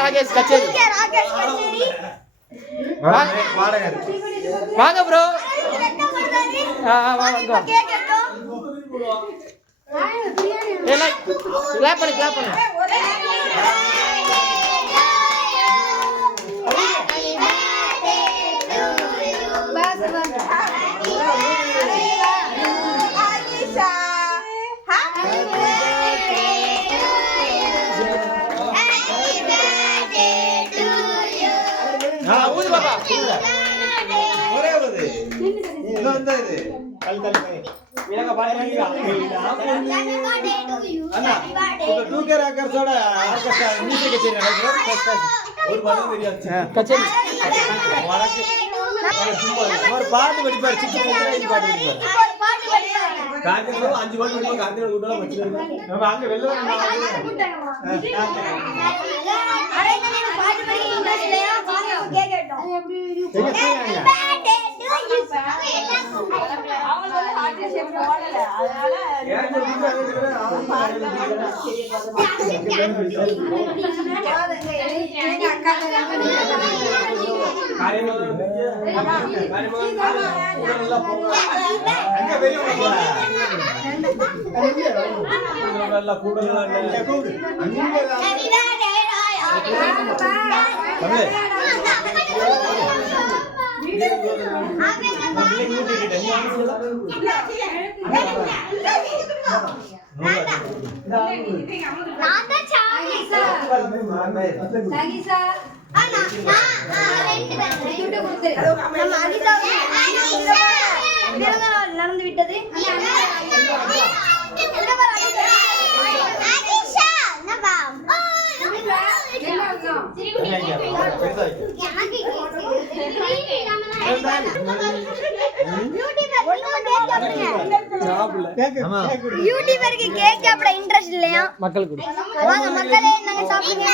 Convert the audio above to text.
ராகேஷ் கச்சேரி வாங்க bro. Clap பண்ணு கிளாப் பண்ணு. ஊது பாப்பா ஒரே ஊது. இது வந்து இது கல் கல் விலங்க பாடுறீங்க அண்ணா. இப்ப 2K ராக்கர்ஸோட ஆர்கெஸ்ட்ரா மியூசிக் கச்சேரி நடக்குது. ஒரு பாட்டு தெரியாது கச்சேரி வணக்கு ஒரு பாட்டு படிப்பார். சின்ன சின்ன பாட்டு படிப்பார். கார்த்திகோ 5 பாட்டு படிப்பார். கார்த்திகோ கூட்டல வச்சிருக்காங்க. நம்ம அங்க வெல்ல பாட்டு படிக்கிறீங்களா பாட்டு கேக்கட்டும். அவங்க வந்து ஹார்ட் ஷேப் போடல. அதனால எங்க அக்கா நடந்து விட்டது. யூடியூபருக்கு கேக் சாப்பிட இன்ட்ரெஸ்ட் இல்லையா? மக்களுக்கு வாங்க மக்களே நாங்க சாப்பிடுங்க.